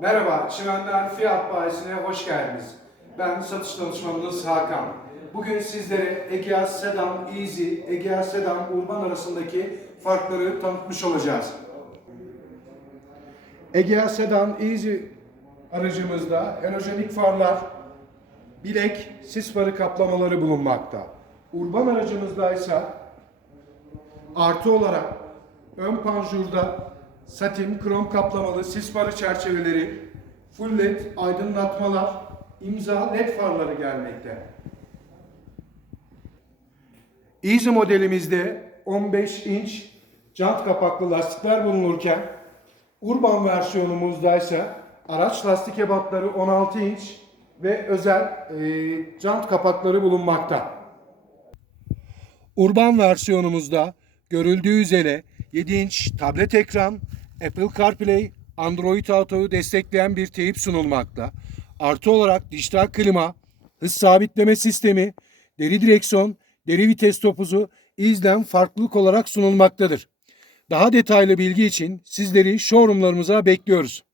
Merhaba, Çimenler Fiyat Bayisi'ne hoş geldiniz. Ben satış danışmanınız Hakan. Bugün sizlere Egea Sedan Easy, Egea Sedan Urban arasındaki farkları tanıtmış olacağız. Egea Sedan Easy aracımızda halojenik farlar, bilek, sis farı kaplamaları bulunmakta. Urban aracımızda ise artı olarak ön panjurda satin krom kaplamalı sis farı çerçeveleri, full led aydınlatmalar, imza led farları gelmekte. Easy modelimizde 15 inç jant kapaklı lastikler bulunurken Urban versiyonumuzda ise araç lastik ebatları 16 inç ve özel e, jant kapakları bulunmakta. Urban versiyonumuzda görüldüğü üzere 7 inç tablet ekran, Apple CarPlay, Android Auto'yu destekleyen bir teyip sunulmakta. Artı olarak dijital klima, hız sabitleme sistemi, deri direksiyon, deri vites topuzu izlen farklılık olarak sunulmaktadır. Daha detaylı bilgi için sizleri showroomlarımıza bekliyoruz.